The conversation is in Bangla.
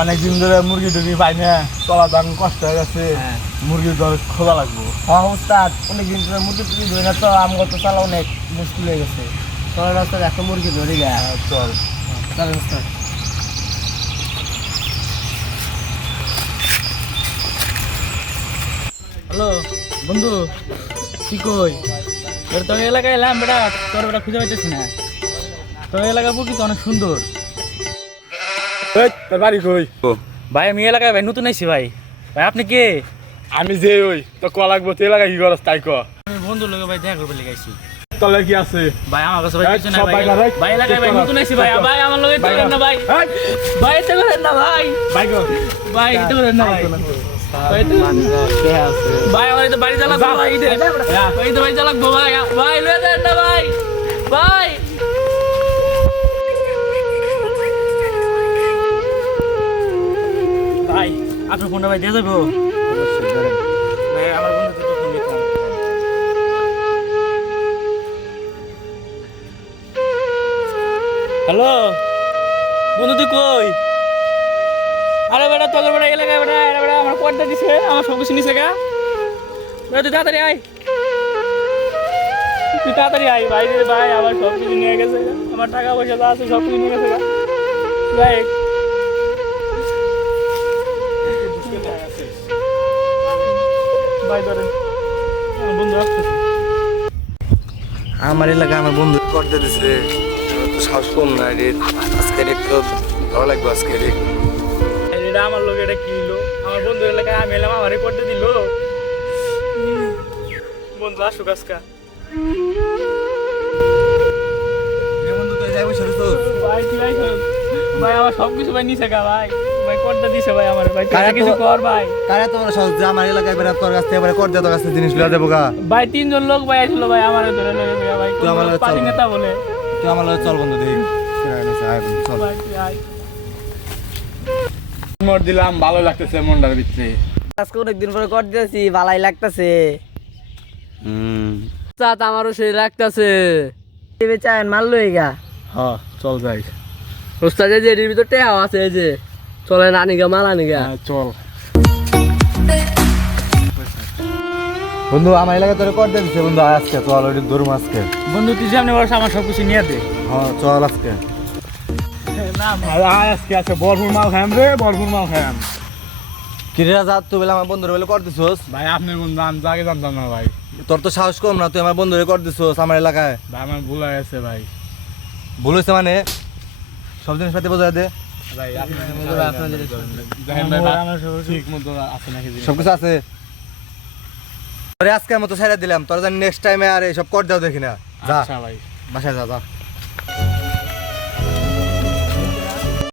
অনেকদিন ধরে মুরগি টুরগি পাই না, চলা দাম কষ্ট হয়ে গেছে। মুরগির দর খোলা লাগবো। হ্যাঁ উস্তাদ, অনেকদিন ধরে মুরগি টুরগি ধরে না তো আমগো তো চালা অনেক মুশকিল হয়ে গেছে। চল রাস্তায় একটা মুরগি ধরে গা। চল চল উস্তাদ। হ্যালো বন্ধু, কি কই? তোর এলাকায় এলাম বেটা, তোর বেটা খুঁজে পাইতেছি না। তোর এলাকা প্রকৃতি অনেক সুন্দর। তোর বাড়ি কই? ভাই আমি এলাকায় ভাই নতুন আইছি ভাই। ভাই আপনি কে? আমি যে ওই তো ক লাগবো, তুই এলাকায় কি করস তাই ক। আমি বন্ধুর লগে ভাই দেখা করতে লেগে আইছি। তলে কি আছে? ভাই আমার কাছে ভাই কিছু না সব ভাই। বাইক আর ভাই এলাকায় ভাই নতুন আইছি ভাই। ভাই আমার লগে তো করেন না ভাই। ভাই তো করেন না ভাই। বাইক ভাই তো করেন না ভাই। ভাই তো কে আছে? ভাই আমার তো বাড়ি জ্বালা ভাই দে। ভাই তো বাড়ি জ্বালা ভাই। ভাই লয়ে দেন না ভাই। ভাই ভাই আপনার ফোনটা ভাই দিয়ে দেবো? ভাই আমার বন্ধু তো ফোন দিতাম। হ্যালো বন্ধু, তুই কই? আরে বেটা তোর বেটা এলাকায় বেটা, আরে বেটা আমার কোয়ার্টার দিছে, আমার সব কিছু নিছে গা। বেটা তুই তাড়াতাড়ি আয়, তুই তাড়াতাড়ি আয় ভাই রে ভাই, আমার সব কিছু নিয়ে গেছে গা। আমার টাকা পয়সা যা আছে সব কিছু নিয়ে গেছে গা। ভাই ভাই ধরেন আমার বন্ধু আসতেছে। আমার এলাকায় আমার বন্ধু করতে দিছে, তো সাহস কম না রে। আজকে একটু ভালো লাগবে আজকে রে। এটা আমার লোক, এটা কি হলো? আমার বন্ধুর এলাকায় আমি এলাম, আমারই করতে দিল। বন্ধু আসুক আজকা। বন্ধু তুই যাই বসে ভাই তুই আইছো? ভাই আমার সব কিছু ভাই নিছে গা ভাই। ভাই করতে দিছে ভাই আমার। ভাই কারা কিছু তো- কর ভাই। কারে তোমার সাহস যে আমার এলাকায় বেড়া তোর কাছ থেকে এবারে কর দে, তোর কাছ থেকে জিনিস লিয়া দেবো গা। ভাই তিনজন লোক ভাই আসছিল ভাই, আমার ধরে লয়ে গেছে ভাই। তুই আমার লগে পার্টি চল। নেতা বলে। তুই আমার লগে চল বন্ধু, দেখি চল। ভাই তুই আয়। মোট দিলাম, ভালো লাগতেছে মনটার ভিতরে। আজকে অনেকদিন পরে কর দিয়েছি, ভালাই লাগতেছে। চাত আমারও সেই লাগতেছে। চান মাল লই গা। হ্যাঁ চল যাই। ওস্তাদে যে এর ভিতর টেহাও আছে, এই যে চলে নানি গা মাল আনি গা। চল বন্ধু আমার এলাকায় তোর কর দিয়ে দিছে বন্ধু, আয় আজকে চল ওই ধরুম আজকে। বন্ধু তুই সামনে বস, আমার সব কিছু নিয়ে দে। হ্যাঁ চল আজকে। না আজকে আছে বরফুর মাল খাইম রে, বরফুর মাল খাইম। কিরা যা তুই বলে আমার বন্ধুরে বলে কর দিছোস? ভাই আপনার বন্ধু, আমি আগে জানতাম না ভাই। তোর তো সাহস কম না, তুই আমার বন্ধুরে কর দিছোস আমার এলাকায়। ভাই আমার ভুল হয়ে গেছে ভাই। ভুল হয়েছে মানে সব জিনিস পাতি বোঝায় দে। ভাই আপনাদের দেখেন ভাই, ঠিক মতো আছে নাকি জিনিস? সবকিছু আছে। তোরে আজকের মতো ছেড়ে দিলাম, তোর জানি নেক্সট টাইমে আর এইসব কর দাও দেখি না। যা আচ্ছা ভাই। বাসায় যা যা।